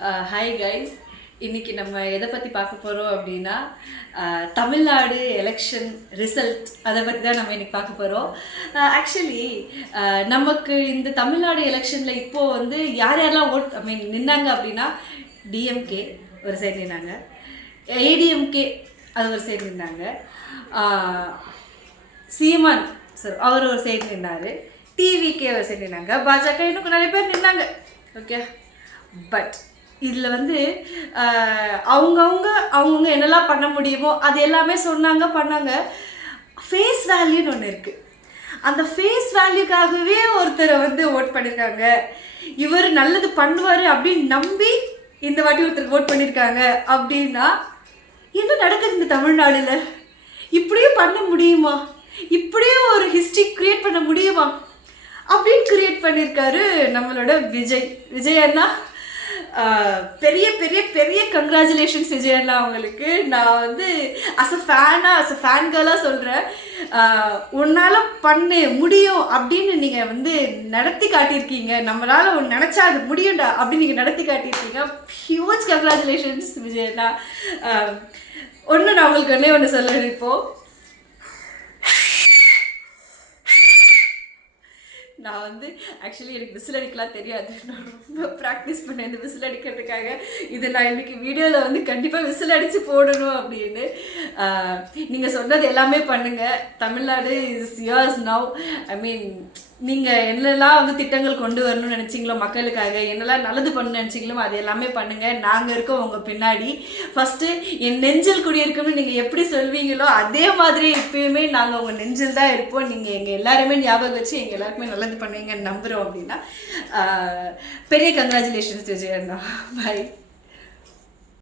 Hi guys, இன்றைக்கி நம்ம எதை பற்றி பார்க்க போகிறோம் அப்படின்னா தமிழ்நாடு எலெக்ஷன் ரிசல்ட் அதை பற்றி தான் நம்ம இன்றைக்கி பார்க்க போகிறோம். ஆக்சுவலி நமக்கு இந்த தமிழ்நாடு எலெக்ஷனில் இப்போது வந்து யார் யாரெல்லாம் நின்னாங்க அப்படின்னா, டிஎம்கே ஒரு சைடு நின்னாங்க, ஏடிஎம்கே அது ஒரு சைடு நின்னாங்க, சீமான் சார் அவர் ஒரு சைடு நின்னார், டிவிகே ஒரு சைடு நின்னாங்க, பாஜக இன்னும் நிறைய பேர் நின்னாங்க. ஓகே, பட் இதில் வந்து அவங்கவுங்க என்னெல்லாம் பண்ண முடியுமோ அது எல்லாமே சொன்னாங்க, பண்ணாங்க. ஃபேஸ் வேல்யூன்னு ஒன்று இருக்குது. அந்த ஃபேஸ் வேல்யூக்காகவே ஒருத்தரை வந்து ஓட் பண்ணியிருக்காங்க. இவர் நல்லது பண்ணுவார் அப்படின்னு நம்பி இந்த வாட்டி ஒருத்தருக்கு ஓட் பண்ணியிருக்காங்க. அப்படின்னா என்ன நடக்குது இந்த தமிழ்நாடுல? இப்படியே பண்ண முடியுமா? இப்படியே ஒரு ஹிஸ்ட்ரி க்ரியேட் பண்ண முடியுமா அப்படின்னு க்ரியேட் பண்ணியிருக்காரு நம்மளோட விஜய் அண்ணா. பெரிய பெரிய பெரிய கங்க்ராச்சுலேஷன்ஸ் விஜய் அண்ணா அவங்களுக்கு. நான் வந்து அஸ் அ ஃபேன் கேர்ளாக சொல்கிறேன், உன்னால் பண்ண முடியும் அப்படின்னு நீங்கள் வந்து நடத்தி காட்டியிருக்கீங்க. நம்மளால் ஒன்று நினச்சா அது முடியும்டா அப்படின்னு நீங்கள் நடத்தி காட்டியிருக்கீங்க. ஹியூஜ் கங்க்ராச்சுலேஷன்ஸ் விஜய் அண்ணா. நான் உங்களுக்கு ஒன்று சொல்லுறேன். இப்போது நான் வந்து ஆக்சுவலி எனக்கு விசில் அடிக்கலாம் தெரியாது. நான் ரொம்ப ப்ராக்டிஸ் பண்ணேன் இந்த விசில் அடிக்கிறதுக்காக. இது நான் இன்றைக்கி வீடியோவில் வந்து கண்டிப்பாக விசில் அடித்து போடணும் அப்படின்னு. நீங்கள் சொன்னது எல்லாமே பண்ணுங்கள். Tamil Nadu is yours now. நீங்கள் என்னெல்லாம் வந்து திட்டங்கள் கொண்டு வரணும்னு நினச்சிங்களோ மக்களுக்காக, என்னெல்லாம் நல்லது பண்ணணும்னு நினச்சிங்களோ அது எல்லாமே பண்ணுங்கள். நாங்கள் இருக்கோம் உங்கள் பின்னாடி. ஃபஸ்ட்டு என் நெஞ்சில் குடியிருக்கணும்னு நீங்கள் எப்படி சொல்வீங்களோ அதே மாதிரி இப்போயுமே நாங்கள் உங்கள் நெஞ்சில் தான் இருப்போம். நீங்கள் எங்கள் எல்லாருமே ஞாபகம் வச்சு எங்கள் எல்லாருக்குமே நல்லது பண்ணுவீங்கன்னு நம்புகிறோம். அப்படின்னா பெரிய கங்க்ராச்சுலேஷன்ஸ் விஜய் அண்ணா. பாய்.